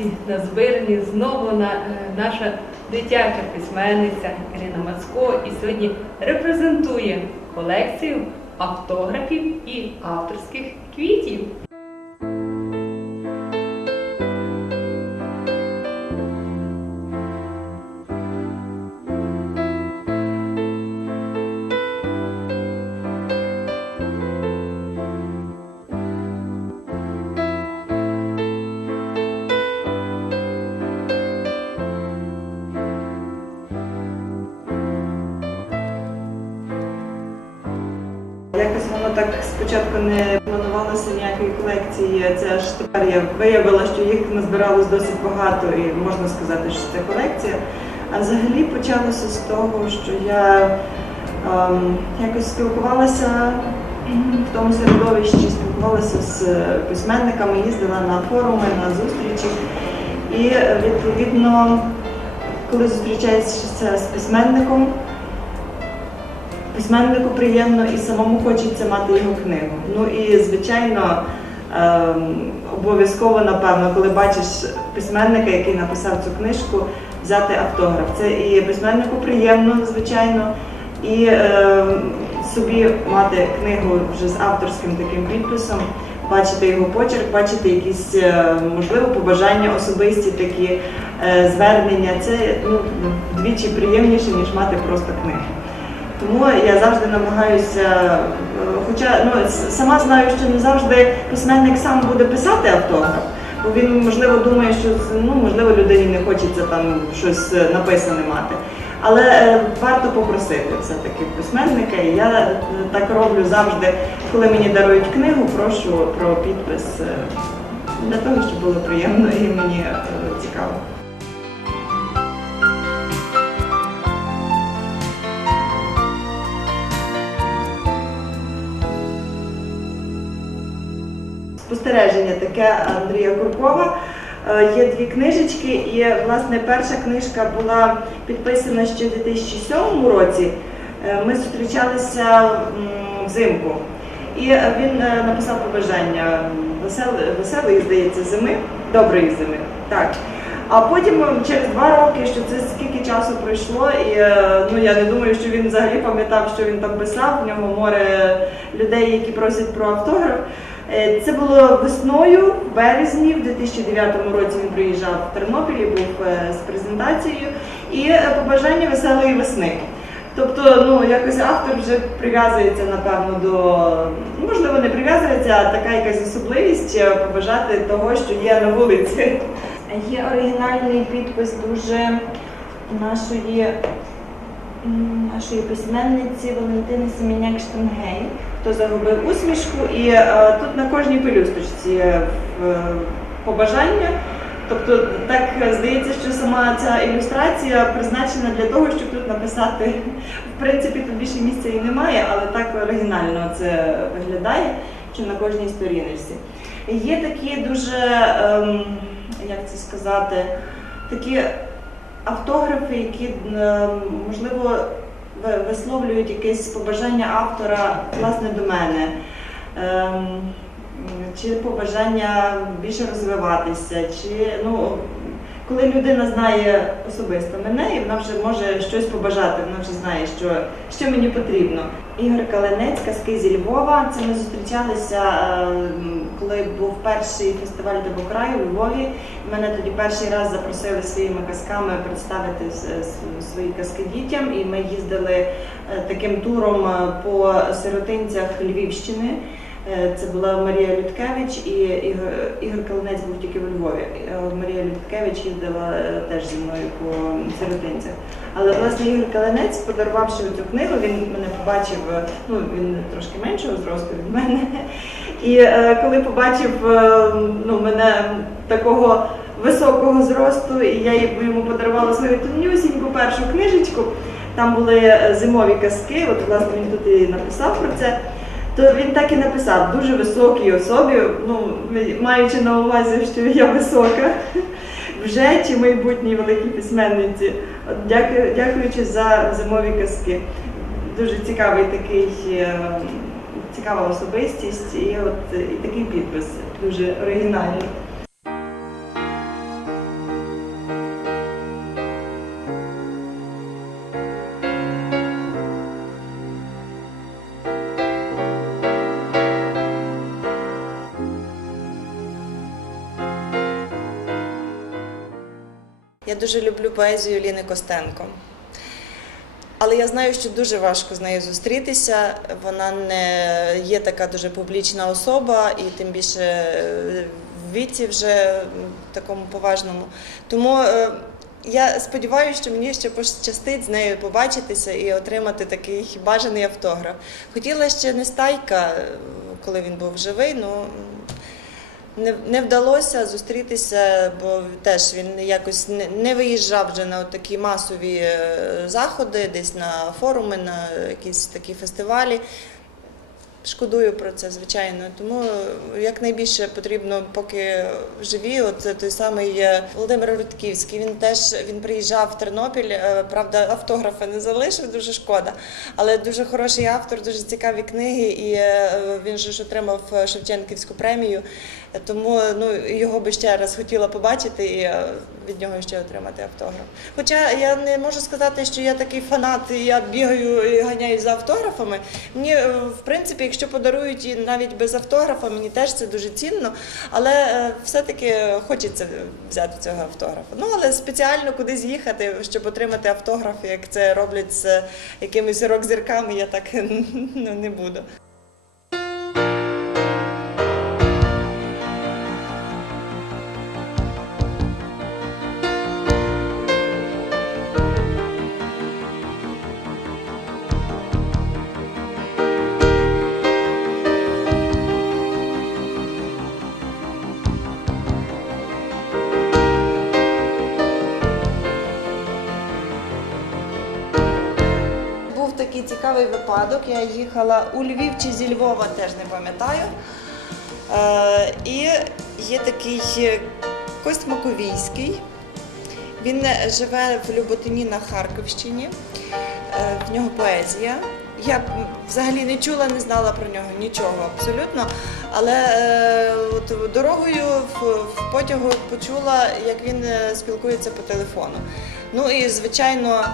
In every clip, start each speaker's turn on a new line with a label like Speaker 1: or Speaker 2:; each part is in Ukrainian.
Speaker 1: контакті, на збиранні знову на, е, наша дитяча письменниця Ірина Мацко і сьогодні репрезентує колекцію автографів і авторських квітів.
Speaker 2: Спочатку не планувалося ніякої колекції. Це аж тепер я виявила, що їх назбиралось досить багато, і можна сказати, що це колекція. А взагалі почалося з того, що я ем, якось спілкувалася в тому середовищі, спілкувалася з письменниками, їздила на форуми, на зустрічі. І відповідно, коли зустрічаєшся з письменником, Письменнику приємно і самому хочеться мати його книгу. Ну і звичайно, ем, обов'язково, напевно, коли бачиш письменника, який написав цю книжку, взяти автограф. Це і письменнику приємно, звичайно, і ем, собі мати книгу вже з авторським таким підписом, бачити його почерк, бачити якісь, е, можливо, побажання особисті такі е, звернення. Це ну, вдвічі приємніше, ніж мати просто книгу. Тому я завжди намагаюся, е, хоча ну, сама знаю, що не завжди письменник сам буде писати автограф, бо він, можливо, думає, що ну, можливо, людині не хочеться там щось е, написане мати. Але е, варто попросити все-таки письменника, і я так роблю завжди, коли мені дарують книгу, прошу про підпис для того, щоб було приємно і мені цікаво. Спостереження таке Андрія Куркова. Е, Є дві книжечки, і власне перша книжка була підписана ще в 2007 році. Е, Ми зустрічалися взимку. І він е, написав побажання веселої, здається, зими, доброї зими. Так. А потім через два роки, що це скільки часу пройшло, і ну я не думаю, що він взагалі пам'ятав, що він там писав. В нього море людей, які просять про автограф. Е, Це було весною, в березні, в 2009 році він приїжджав в Тернопіль, був е, з презентацією, і е, побажання веселої весни. Тобто, ну якось автор вже прив'язується, напевно, до можливо, не прив'язується, а така якась особливість побажати того, що є на вулиці. Є оригінальний підпис дуже нашої, нашої письменниці Валентини Семеняк Штангей, хто загубив усмішку. І е, тут на кожній пелюсточці е, побажання. Тобто так е, здається, що сама ця ілюстрація призначена для того, щоб тут написати. В принципі, тут більше місця і немає, але так оригінально це виглядає, що на кожній сторіночці. Є такі дуже, ем, як це сказати, такі автографи, які ем, можливо висловлюють якесь побажання автора власне до мене. Ем, чи побажання більше розвиватися, чи ну коли людина знає особисто мене, і вона вже може щось побажати, вона вже знає, що, що мені потрібно. Ігор Каленець, казки зі Львова. Це ми зустрічалися, ем, коли був перший фестиваль Дебокраю у Львові. Мене тоді перший раз запросили своїми казками представити с- свої казки дітям, і ми їздили е, таким туром е, по сиротинцях Львівщини. Е, Це була Марія Людкевич і Ігор, Калинець був тільки у Львові. Е, Марія Людкевич їздила е, теж зі мною по сиротинцях. Але власне Ігор Калинець, подарувавши цю книгу, він мене побачив, е, ну він трошки меншого зросту від мене. І е, коли побачив е, ну, мене такого високого зросту, і я йому подарувала свою тонюсіньку першу книжечку. Там були зимові казки, от власне він тут і написав про це. То він так і написав дуже високій особі, ну маючи на увазі, що я висока, вже чи майбутній великій письменниці. Дякую, дякуючи за зимові казки. Дуже цікавий такий, е, цікава особистість і от і такий підпис дуже оригінальний. Я дуже люблю поезію Ліни Костенко. Але я знаю, що дуже важко з нею зустрітися. Вона не є така дуже публічна особа, і тим більше е, в віці вже такому поважному. Тому е, я сподіваюся, що мені ще пощастить з нею побачитися і отримати такий бажаний автограф. Хотіла ще не стайка, е, коли він був живий, ну не, не вдалося зустрітися, бо теж він якось не, не виїжджав вже на такі масові е, заходи, десь на форуми, на якісь такі фестивалі. Шкодую про це, звичайно. Тому якнайбільше потрібно, поки живі. От той самий Володимир Рудківський. Він теж він приїжджав в Тернопіль. е, Правда, автографи не залишив, дуже шкода. Але дуже хороший автор, дуже цікаві книги, і е, він же ж отримав е, Шевченківську премію. Тому ну його би ще раз хотіла побачити і від нього ще отримати автограф. Хоча я не можу сказати, що я такий фанат, і я бігаю і ганяю за автографами. Мені в принципі, якщо подарують і навіть без автографа, мені теж це дуже цінно. Але е, все-таки хочеться взяти цього автографа. Ну але спеціально кудись їхати, щоб отримати автограф, як це роблять з якимись рок-зірками, я так ну, не буду. Такий цікавий випадок. Я їхала у Львів чи зі Львова, теж не пам'ятаю. Е, і є такий е, Кость Маковійський. Він живе в Люботині на Харківщині. Е, В нього поезія. Я взагалі не чула, не знала про нього нічого абсолютно. Але е, от дорогою в, в потягу почула, як він е, спілкується по телефону. Ну і звичайно.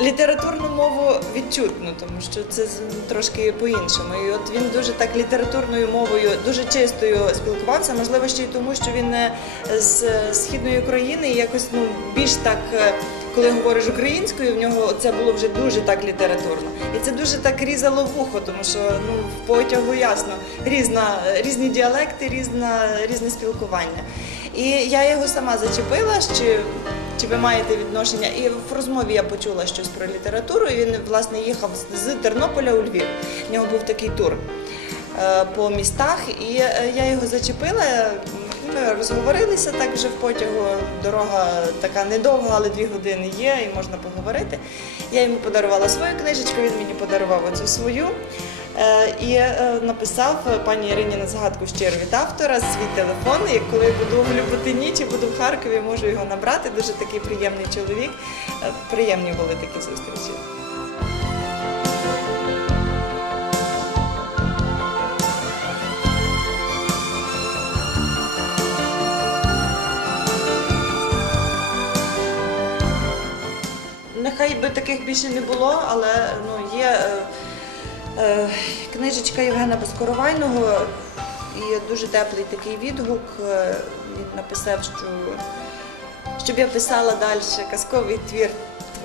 Speaker 2: Літературну мову відчутно, тому що це трошки по-іншому. І от він дуже так літературною мовою, дуже чистою спілкувався. Можливо, ще й тому, що він е, з е, східної України і якось ну більш так. е, Коли говориш українською, в нього це було вже дуже так літературно. І це дуже так різало вухо, тому що ну, в потягу ясно, різна, різні діалекти, різна, різне спілкування. І я його сама зачепила, чи, чи ви маєте відношення. І в розмові я почула щось про літературу. І він власне їхав з- Тернополя у Львів. В нього був такий тур е, по містах, і е, я його зачепила. Ми розговорилися так вже в потягу. Дорога така недовга, але дві години є, і можна поговорити. Я йому подарувала свою книжечку, він мені подарував оцю свою. Е, І е, написав пані Ірині на згадку щиро від автора свій телефон. І коли буду в Люботині чи буду в Харкові, можу його набрати. Дуже такий приємний чоловік. Е, Приємні були такі зустрічі. Нехай би таких більше не було, але ну, є книжечка Євгена Безкоровайного і дуже теплий такий відгук. Е, Він написав, що щоб я писала далі казковий твір.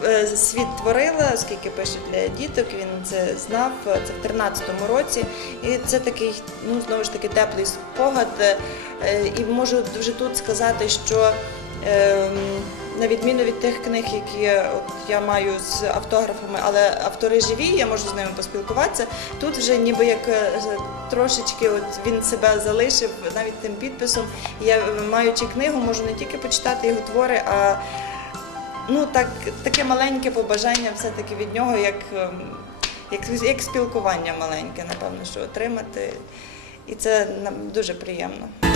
Speaker 2: е, Світ творила, оскільки пише для діток, він це знав. Це в 13-му році. І це такий, ну знову ж таки, теплий спогад. Е, І можу вже тут сказати, що ем, на відміну від тих книг, які от я маю з автографами, але автори живі, я можу з ними поспілкуватися. Тут вже ніби як е, трошечки от він себе залишив навіть тим підписом. Я, маючи книгу, можу не тільки почитати його твори, а ну так, таке маленьке побажання все-таки від нього, як, ем, як, як спілкування маленьке, напевно, що отримати. І це нам дуже приємно.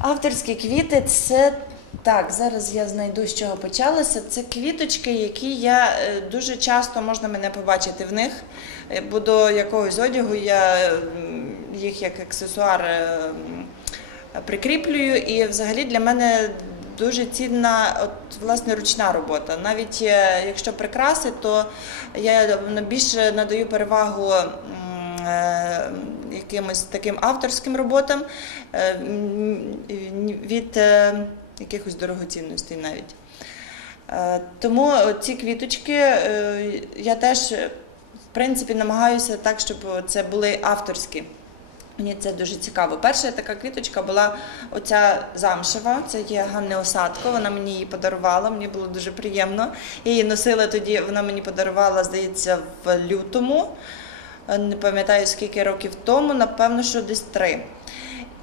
Speaker 2: Авторські квіти це так. Зараз я знайду з чого почалося. Це квіточки, які я е, дуже часто можна мене побачити в них. Е, Бо до якогось одягу я їх як аксесуар е, прикріплюю. І взагалі для мене дуже цінна от, власне ручна робота. Навіть якщо прикраси, то я більше надаю перевагу. Е, якимось таким авторським роботам е, від е, якихось дорогоцінностей навіть. Тому ці квіточки я теж в принципі намагаюся так, щоб це були авторські. Мені це дуже цікаво. Перша така квіточка була оця замшева, це є Ганне Осадко. Вона мені її подарувала, мені було дуже приємно. Я її носила тоді, вона мені подарувала, здається, в лютому. Е, Не пам'ятаю скільки років тому, напевно, що десь три.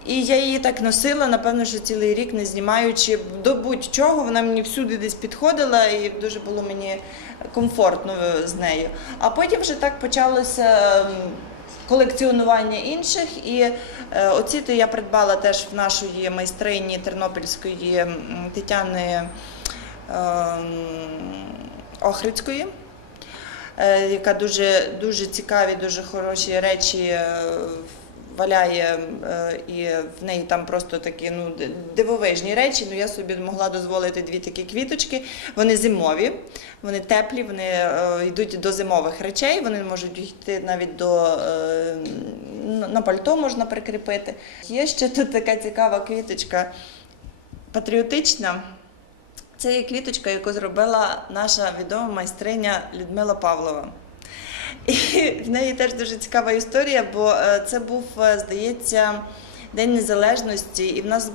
Speaker 2: І я її так носила, напевно, що цілий рік не знімаючи до будь-чого. Вона мені всюди десь підходила і дуже було мені комфортно е, з нею. А потім вже так почалося колекціонування інших. І е, оці то я придбала теж в нашої майстрині тернопільської Тетяни ем, Охрицької. Е, Яка дуже, дуже цікаві, дуже хороші речі е, валяє, е, і в неї там просто такі ну, дивовижні речі. Ну, я собі могла дозволити дві такі квіточки. Вони зимові, вони теплі, вони йдуть до зимових речей, вони можуть йти навіть до на пальто можна прикріпити. Є ще тут така цікава квіточка патріотична. Це є квіточка, яку зробила наша відома майстриня Людмила Павлова. І в неї теж дуже цікава історія, бо е, це був, е, здається, День Незалежності, і в нас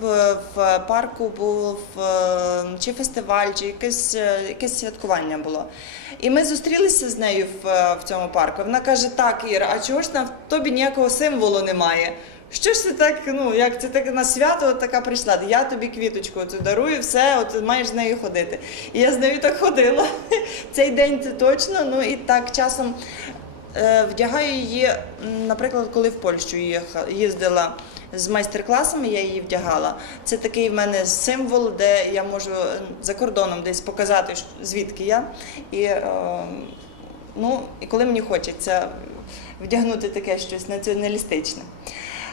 Speaker 2: в парку був е, чи фестиваль, чи якесь, якесь святкування було. І ми зустрілися з нею в, в цьому парку. Вона каже: Так, Іра, а чого ж там тобі ніякого символу немає? Що ж це так, ну як це так на свято от така прийшла? Я тобі квіточку оцю дарую, все, от маєш з нею ходити. І я з нею так ходила. Цей день це точно. Ну і так часом е, вдягаю її, наприклад, коли в Польщу їздила з майстер-класами, я її вдягала. Це такий в мене символ, де я можу е, за кордоном десь показати, звідки я. І, е, ну, і коли мені хочеться вдягнути таке щось націоналістичне.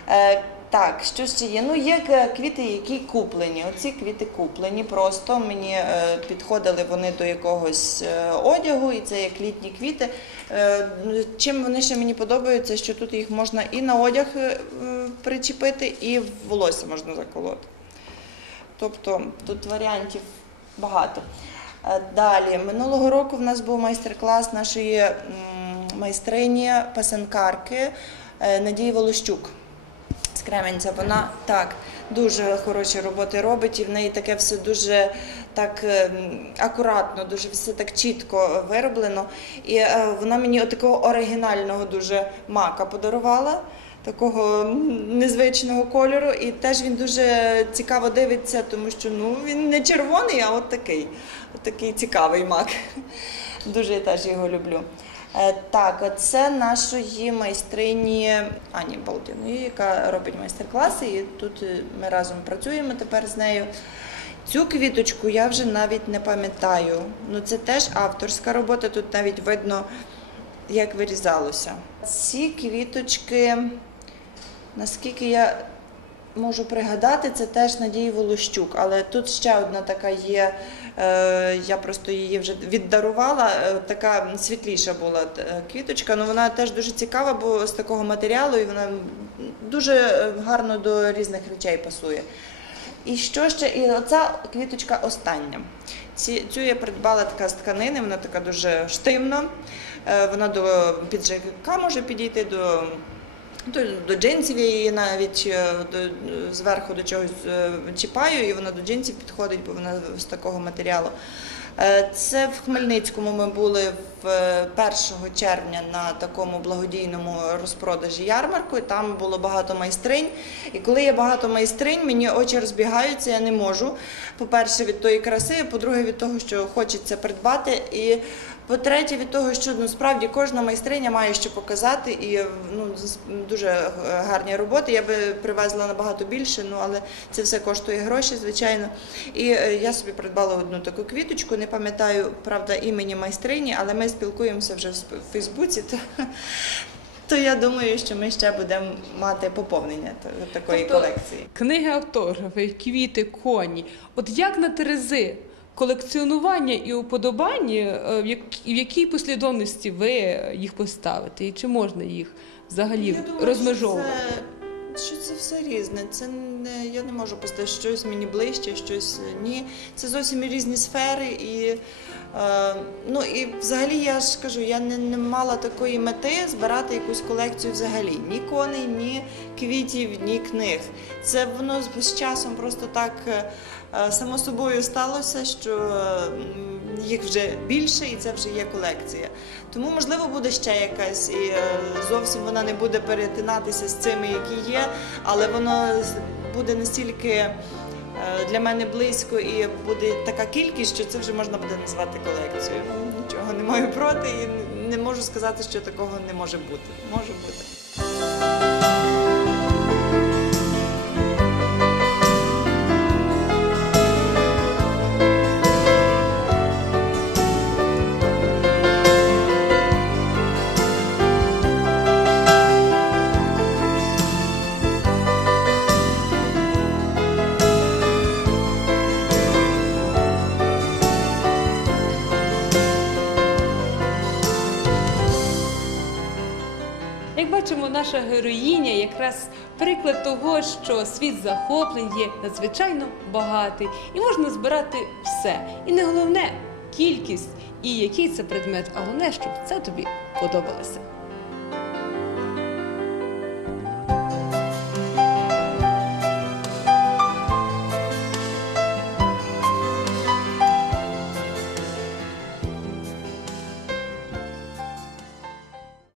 Speaker 2: Е, так, що ще є? Ну, є квіти, які куплені. Оці квіти куплені просто. Мені е, підходили вони до якогось е, одягу, і це як літні квіти. Е, чим вони ще мені подобаються, що тут їх можна і на одяг е, причепити, і в волосся можна заколоти. Тобто тут варіантів багато. Е, Далі, минулого року в нас був майстер-клас нашої майстрині пасенкарки е, Надії Волощук з Кременця. Вона так дуже хороші роботи робить, і в неї таке все дуже так ем, акуратно, дуже все так чітко вироблено. І е, вона мені такого оригінального дуже мака подарувала. Такого незвичного кольору, і теж він дуже цікаво дивиться, тому що ну він не червоний, а от такий, от такий цікавий мак. Дуже я теж його люблю. Е, Так, це нашої майстрині Ані Балдіної, яка робить майстер-класи, і тут е, ми разом працюємо тепер з нею. Цю квіточку я вже навіть не пам'ятаю. Ну це теж авторська робота, тут навіть видно, як вирізалося. Ці квіточки, наскільки я можу пригадати, це теж Надії Волощук, але тут ще одна така є. е, Я просто її вже віддарувала. е, Така світліша була е, квіточка. Ну вона теж дуже цікава, бо з такого матеріалу і вона дуже гарно до різних речей пасує. І що ще? І оця квіточка остання. Ці, цю я придбала така з тканини, вона така дуже штивна. Е, Вона до піджака може підійти до. До, до джинсів її навіть е, до, зверху до чогось е, чіпаю, і вона до джинсів підходить, бо вона з такого матеріалу. Е, Це в Хмельницькому ми були в е, 1 червня на такому благодійному розпродажі ярмарку. і Там було багато майстринь. І коли є багато майстринь, мені очі розбігаються, я не можу. По-перше, від тої краси, по-друге, від того, що хочеться придбати. І по-третє, від того, що ну, справді кожна майстриня має що показати, і ну, дуже гарні роботи. Я би привезла набагато більше, ну але це все коштує гроші, звичайно. І е, я собі придбала одну таку квіточку, не пам'ятаю, правда, імені майстрині, але ми спілкуємося вже в Фейсбуці. То, то я думаю, що ми ще будемо мати поповнення та- такої
Speaker 1: Тобто-
Speaker 2: колекції.
Speaker 1: Книги автографи, квіти, коні. От як на Терези колекціонування і уподобання, е, в якій послідовності ви їх поставите, і чи можна їх взагалі
Speaker 2: думаю, що
Speaker 1: розмежовувати?
Speaker 2: це- Що це все різне. Це не я не можу поставити щось мені ближче, щось ні. Це зовсім різні сфери. І, е, ну, і взагалі я ж кажу, я не, не мала такої мети збирати якусь колекцію взагалі. Ні коней, ні квітів, ні книг. Це воно з- часом просто так е, само собою сталося, що е, їх вже більше і це вже є колекція. Тому, можливо, буде ще якась, і е, зовсім вона не буде перетинатися з цими, які є, але воно буде настільки е, для мене близько і буде така кількість, що це вже можна буде назвати колекцією. Нічого не маю проти і не можу сказати, що такого не може бути. Може бути.
Speaker 1: Як бачимо, наша героїня якраз приклад того, що світ захоплень є надзвичайно багатий і можна збирати все. І не головне кількість і який це предмет, а головне, щоб це тобі подобалося.